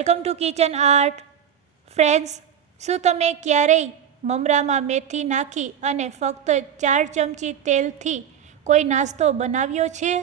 Welcome to kitchen art. Friends, શું તમે ક્યારેય મમરામાં મેથી નાખી અને ફક્ત ચાર ચમચી તેલથી કોઈ નાસ્તો બનાવ્યો છે?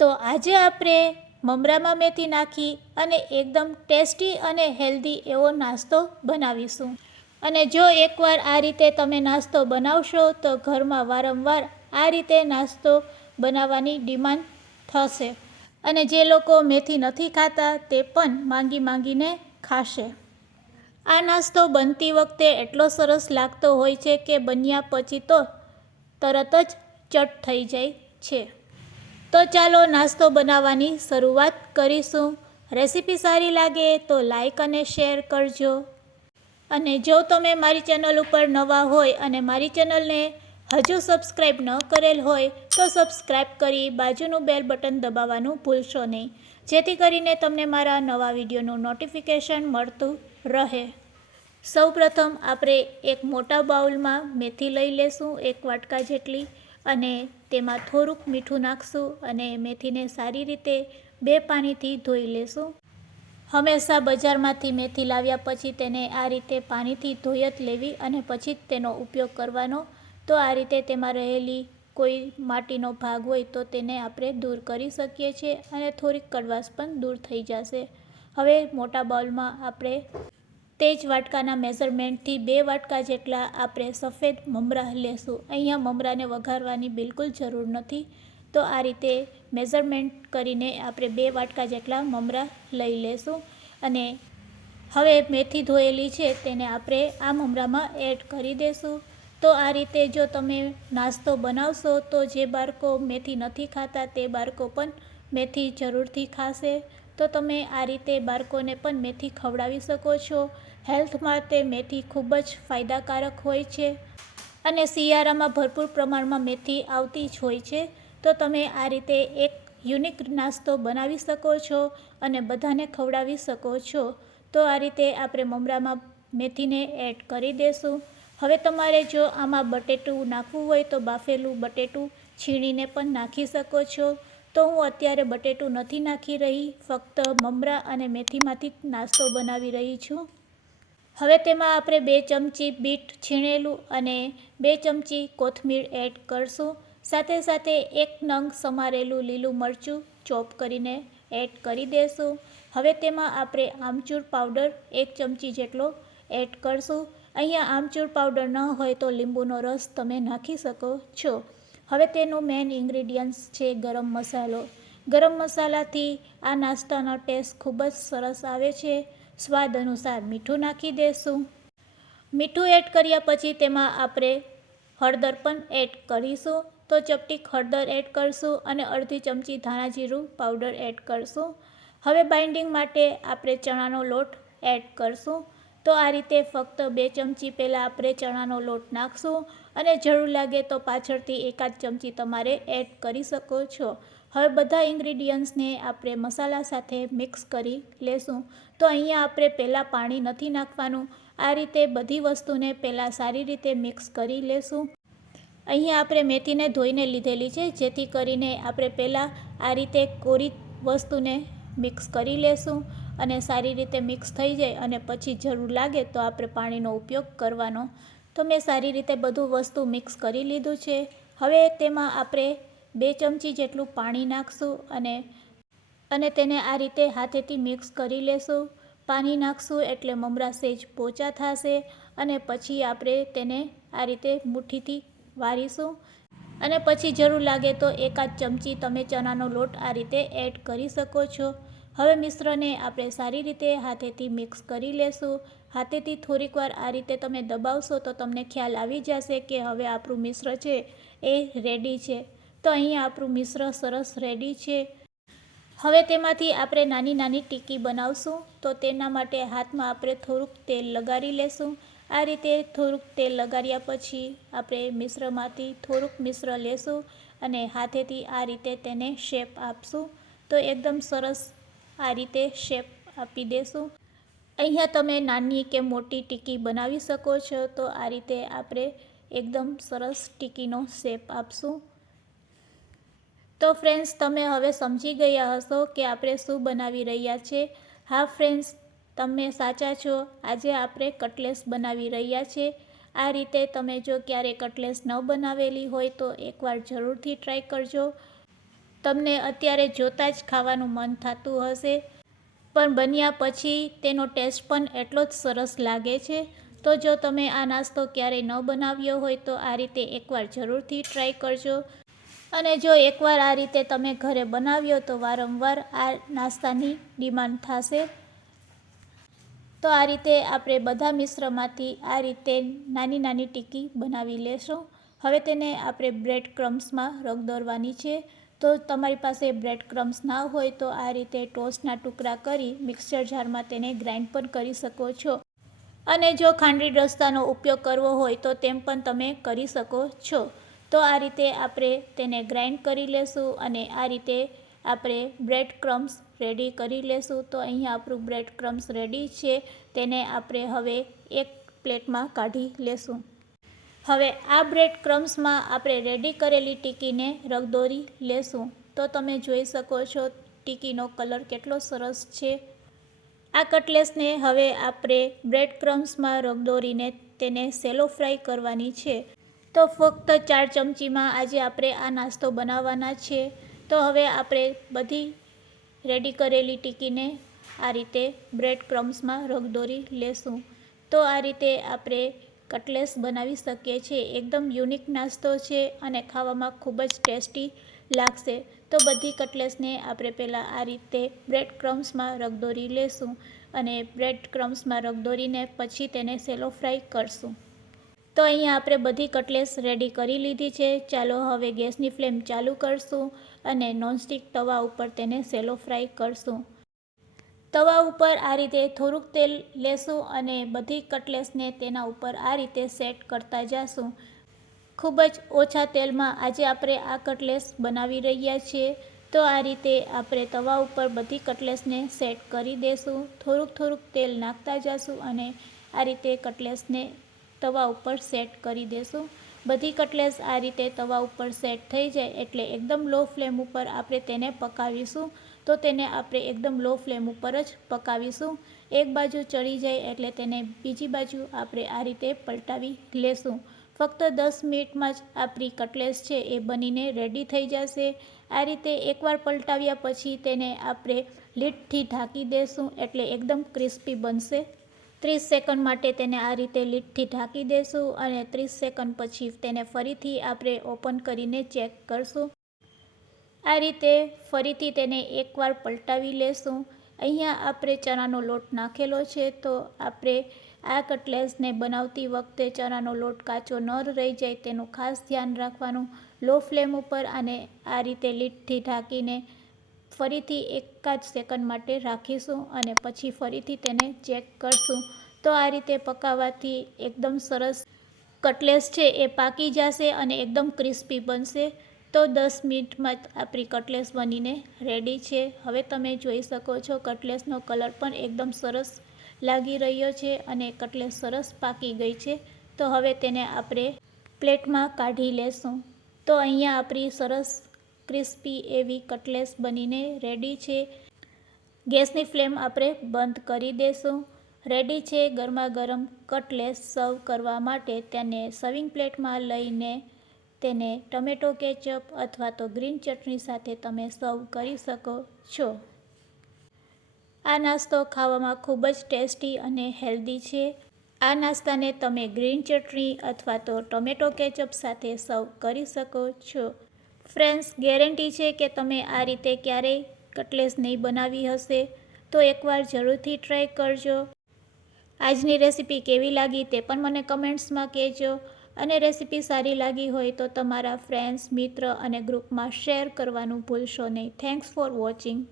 તો આજે આપણે મમરામાં મેથી નાખી અને એકદમ ટેસ્ટી અને હેલ્ધી એવો નાસ્તો બનાવીશું. અને જો એકવાર આ રીતે તમે નાસ્તો બનાવશો, તો ઘરમાં વારંવાર આ રીતે નાસ્તો બનાવવાની ડિમાન્ડ થશે. અને જે લોકો મેથી નથી ખાતા તે પણ માંગી માંગીને ખાશે. આ નાસ્તો બનતી વખતે એટલો સરસ લાગતો હોય છે કે બન્યા પછી તો તરત જ ચટ થઈ જાય છે. તો ચાલો નાસ્તો બનાવવાની શરૂઆત કરીશું. રેસીપી સારી લાગે તો લાઈક અને શેર કરજો. અને જો તમે મારી ચેનલ ઉપર નવા હોય અને મારી ચેનલને હજુ સબસ્ક્રાઈબ ન કરેલ હોય તો સબસ્ક્રાઈબ કરી બાજુનું બેલ બટન દબાવવાનું ભૂલશો નહીં. જેથી કરીને તમને મારા નવા વિડીયોનું નોટિફિકેશન મળતું રહે. સૌપ્રથમ આપણે એક મોટા બાઉલમાં મેથી લઈ લેશું, એક વાટકા જેટલી, અને તેમાં થોડુંક મીઠું નાખશું અને મેથીને સારી રીતે બે પાણીથી ધોઈ લેશું. હંમેશા બજારમાંથી મેથી લાવ્યા પછી તેને આ રીતે પાણીથી ધોઈ જ લેવી અને પછી જ તેનો ઉપયોગ કરવાનો તો આ રીતે તેમાં રહેલી કોઈ માટીનો ભાગ હોય તો તેને આપણે દૂર કરી શકીએ છીએ અને થોડીક કડવાશ પણ દૂર થઈ જશે. હવે મોટા બાઉલમાં આપણે તે જ વાટકાના મેઝરમેન્ટથી બે વાટકા જેટલા આપણે સફેદ મમરા લેશું. અહીંયા મમરાને વઘારવાની બિલકુલ જરૂર નથી. તો આ રીતે મેઝરમેન્ટ કરીને આપણે બે વાટકા જેટલા મમરા લઈ લેશું અને હવે મેથી ધોયેલી છે તેને આપણે આ મમરામાં એડ કરી દઈશું તો આ રીતે જો તમે નાસ્તો બનાવશો, તો જે બાળકો મેથી નથી ખાતા તે બાળકો પણ મેથી જરૂરથી ખાશે. તો તમે આ રીતે બાળકોને પણ મેથી ખવડાવી શકો છો. હેલ્થ માટે મેથી ખૂબ જ ફાયદાકારક હોય છે. અને શિયાળામાં ભરપૂર પ્રમાણમાં મેથી આવતી જ હોય છે. તો તમે આ રીતે એક યુનિક નાસ્તો બનાવી શકો છો અને બધાને ખવડાવી શકો છો. તો આ રીતે આપણે મમરામાં મેથીને એડ કરી દઈશું હવે તમારે જો આમાં બટેટું નાખવું હોય તો બાફેલું બટેટું છીણીને પણ નાખી શકો છો. તો હું અત્યારે બટેટું નથી નાખી રહી, ફક્ત મમરા અને મેથીમાંથી જ નાસ્તો બનાવી રહી છું. હવે તેમાં આપણે બે ચમચી બીટ છીણેલું અને બે ચમચી કોથમીર એડ કરશું. સાથે સાથે એક નંગ સમારેલું લીલું મરચું ચોપ કરીને એડ કરી દેશું. હવે તેમાં આપણે આમચૂર પાવડર એક ચમચી જેટલો એડ કરશું. અહીંયા આમચૂર પાવડર ન હોય તો લીંબુનો રસ તમે નાખી શકો છો. હવે તેનું મેઇન ઇન્ગ્રીડિયન્ટ્સ છે ગરમ મસાલો. ગરમ મસાલાથી આ નાસ્તાનો ટેસ્ટ ખૂબ જ સરસ આવે છે. સ્વાદ અનુસાર મીઠું નાખી દઈશું મીઠું એડ કર્યા પછી તેમાં આપણે હળદર પણ એડ કરીશું. તો ચપટીક હળદર એડ કરશું અને અડધી ચમચી ધાણા જીરું પાવડર એડ કરશું. હવે બાઇન્ડિંગ માટે આપણે ચણાનો લોટ એડ કરશું. તો આ રીતે ફક્ત બે ચમચી પહેલાં આપણે ચણાનો લોટ નાખશું અને જરૂર લાગે તો પાછળથી એકાદ ચમચી તમારે એડ કરી શકો છો. હવે બધા ઇન્ગ્રીડિયન્ટ્સને આપણે મસાલા સાથે મિક્સ કરી લેશું. તો અહીંયા આપણે પહેલાં પાણી નથી નાખવાનું. આ રીતે બધી વસ્તુને પહેલાં સારી રીતે મિક્સ કરી લેશું. અહીંયા આપણે મેથીને ધોઈને લીધેલી છે, જેથી કરીને આપણે પહેલાં આ રીતે કોરી વસ્તુને મિક્સ કરી લેશું. અને સારી રીતે મિક્સ થઈ જાય અને પછી જરૂર લાગે તો આપણે પાણીનો ઉપયોગ કરવાનો. તો મેં સારી રીતે બધું વસ્તુ મિક્સ કરી લીધું છે. હવે તેમાં આપણે બે ચમચી જેટલું પાણી નાખશું અને અને તેને આ રીતે હાથેથી મિક્સ કરી લેશું. પાણી નાખશું એટલે મમરા સેજ પોચા થશે અને પછી આપણે તેને આ રીતે મુઠ્ઠીથી વારીશું. અને પછી જરૂર લાગે તો એકાદ ચમચી તમે ચણાનો લોટ આ રીતે એડ કરી શકો છો. હવે મિશ્રને આપણે સારી રીતે હાથેથી મિક્સ કરી લેશું. હાથેથી થોડીક વાર આ રીતે તમે દબાવશો તો તમને ખ્યાલ આવી જશે કે હવે આપણું મિશ્ર છે એ રેડી છે. તો અહીં આપણું મિશ્ર સરસ રેડી છે. હવે તેમાંથી આપણે નાની નાની ટીકી બનાવશું. તો તેના માટે હાથમાં આપણે થોડુંક તેલ લગાડી લેશું. આ રીતે થોડુંક તેલ લગાડ્યા પછી આપણે મિશ્રમાંથી થોડુંક મિશ્ર લેશું અને હાથેથી આ રીતે તેને શેપ આપશું. તો એકદમ સરસ આ રીતે શેપ આપી દેશું. અહીંયા તમે નાની કે મોટી ટીકી બનાવી શકો છો, તો આ રીતે આપણે એકદમ સરસ ટીકીનો શેપ આપશું. તો ફ્રેન્ડ્સ તમે હવે સમજી ગયા હશો કે આપણે શું બનાવી રહ્યા છે. હા ફ્રેન્ડ્સ તમે સાચા છો. આજે આપણે કટલેસ બનાવી રહ્યા છે. આ રીતે તમે જો ક્યારે કટલેસ ન બનાવેલી હોય તો એકવાર જરૂરથી ટ્રાય કરજો. તમને અત્યારે જોતાં જ ખાવાનું મન થતું હશે. પણ બન્યા પછી તેનો ટેસ્ટ પણ એટલો જ સરસ લાગે છે. તો જો તમે આ નાસ્તો ક્યારેય ન બનાવ્યો હોય તો આ રીતે એકવાર જરૂરથી ટ્રાય કરજો. અને જો એકવાર આ રીતે તમે ઘરે બનાવ્યો તો વારંવાર આ નાસ્તાની ડિમાન્ડ થશે. તો આ રીતે આપણે બધા મિશ્રમાંથી આ રીતે નાની નાની ટીકી બનાવી લેશું. હવે તેને આપણે બ્રેડ ક્રમ્સમાં રગદોરવાની છે. તો તમારી પાસે બ્રેડ ક્રમ્સ ના હોય તો આ રીતે ટોસ્ટના ટુકડા કરી મિક્સર જારમાં તેને ગ્રાઇન્ડ પણ કરી શકો છો. અને જો ખાંડરી રસ્તાનો ઉપયોગ કરવો હોય તો તેમ પણ તમે કરી શકો છો. તો આ રીતે આપણે તેને ગ્રાઇન્ડ કરી લેશું અને આ રીતે આપણે બ્રેડ ક્રમ્સ રેડી કરી લેશું. તો અહીંયા આપણું બ્રેડ ક્રમ્સ રેડી છે. તેને આપણે હવે એક પ્લેટમાં કાઢી લેશું. હવે આ બ્રેડ ક્રમ્સમાં આપણે રેડી કરેલી ટીકીને રગદોરી લેશું. તો તમે જોઈ શકો છો ટીકીનો કલર કેટલો સરસ છે. આ કટલેસને હવે આપણે બ્રેડ ક્રમ્સમાં રગદોરીને તેને સેલો ફ્રાય કરવાની છે. તો ફક્ત ચાર ચમચીમાં આજે આપણે આ નાસ્તો બનાવવાના છે. તો હવે આપણે બધી રેડી કરેલી ટીકીને આ રીતે બ્રેડ ક્રમ્સમાં રગદોરી લેશું. તો આ રીતે આપણે કટલેસ બનાવી શકીએ છીએ. એકદમ યુનિક નાસ્તો છે અને ખાવામાં ખૂબ જ ટેસ્ટી લાગશે. તો બધી કટલેસને આપણે પહેલાં આ રીતે બ્રેડ ક્રમ્સમાં રગદોરી લેશું અને બ્રેડ ક્રમ્સમાં રગદોરીને પછી તેને સેલો ફ્રાય કરશું. તો અહીંયા આપણે બધી કટલેસ રેડી કરી લીધી છે. ચાલો હવે ગેસની ફ્લેમ ચાલુ કરશું અને નોનસ્ટિક તવા ઉપર તેને સેલો ફ્રાય કરશું. તવા ઉપર આ રીતે થોડુંક તેલ લેશું અને બધી કટલેસને તેના ઉપર આ રીતે સેટ કરતા જશું. ખૂબ જ ઓછા તેલમાં આજે આપણે આ કટલેસ બનાવી રહ્યા છીએ. તો આ રીતે આપણે તવા ઉપર બધી કટલેસને સેટ કરી દેશું. થોડુંક થોડુંક તેલ નાખતા જશું અને આ રીતે કટલેસને તવા ઉપર સેટ કરી દેશું. બધી કટલેસ આ રીતે તવા ઉપર સેટ થઈ જાય એટલે એકદમ લો ફ્લેમ ઉપર આપણે તેને પકાવીશું. તો તેને આપણે એકદમ લો ફ્લેમ ઉપર જ પકાવીશું. એક બાજુ ચડી જાય એટલે તેને બીજી બાજુ આપણે આ રીતે પલટાવી લેશું. ફક્ત દસ મિનિટમાં જ આપણી કટલેસ છે એ બનીને રેડી થઈ જશે. આ રીતે એકવાર પલટાવ્યા પછી તેને આપણે લીટથી ઢાંકી દેશું એટલે એકદમ ક્રિસ્પી બનશે. ત્રીસ સેકન્ડ માટે તેને આ રીતે લીટથી ઢાંકી દેશું અને ત્રીસ સેકન્ડ પછી તેને ફરીથી આપણે ઓપન કરીને ચેક કરશું. આ રીતે ફરીથી તેને એકવાર પલટાવી લેશું. અહીંયા આપણે ચણાનો લોટ નાખેલો છે તો આપણે આ કટલેસને બનાવતી વખતે ચણાનો લોટ કાચો ન રહી જાય તેનું ખાસ ધ્યાન રાખવાનું. લો ફ્લેમ ઉપર અને આ રીતે લીટથી ઢાંકીને ફરીથી એકાદ સેકન્ડ માટે રાખીશું અને પછી ફરીથી તેને ચેક કરશું. તો આ રીતે પકાવવાથી એકદમ સરસ કટલેસ છે, એ પાકી જશે અને એકદમ ક્રિસ્પી બનશે. તો દસ મિનિટમાં આપણી કટલેસ બનીને રેડી છે. હવે તમે જોઈ શકો છો કટલેસનો કલર પણ એકદમ સરસ લાગી રહ્યો છે અને કટલેસ સરસ પાકી ગઈ છે. તો હવે તેને આપણે પ્લેટમાં કાઢી લેશું. તો અહીંયા આપણી સરસ ક્રિસ્પી એવી કટલેસ બનીને રેડી છે. ગેસની ફ્લેમ આપણે બંધ કરી દેશું. રેડી છે ગરમા ગરમ કટલેસ સર્વ કરવા માટે તેને સર્વિંગ પ્લેટમાં લઈને તેને ટમેટો કેચઅપ અથવા તો ગ્રીન ચટણી સાથે તમે સર્વ કરી શકો છો. આ નાસ્તો ખાવામાં ખૂબ જ ટેસ્ટી અને હેલ્ધી છે. આ નાસ્તાને તમે ગ્રીન ચટણી અથવા તો ટમેટો કેચઅપ સાથે સર્વ કરી શકો છો. ફ્રેન્ડ્સ, ગેરંટી છે કે તમે આ રીતે ક્યારેય કટલેસ નહીં બનાવી હશે, તો એકવાર જરૂરથી ટ્રાય કરજો. આજની રેસીપી કેવી લાગી તે પણ મને કમેન્ટ્સમાં કહેજો. અને રેસીપી સારી લાગી હોય તો તમારા ફ્રેન્ડ્સ મિત્ર અને ગ્રુપમાં શેર કરવાનું ભૂલશો નહીં. Thanks for watching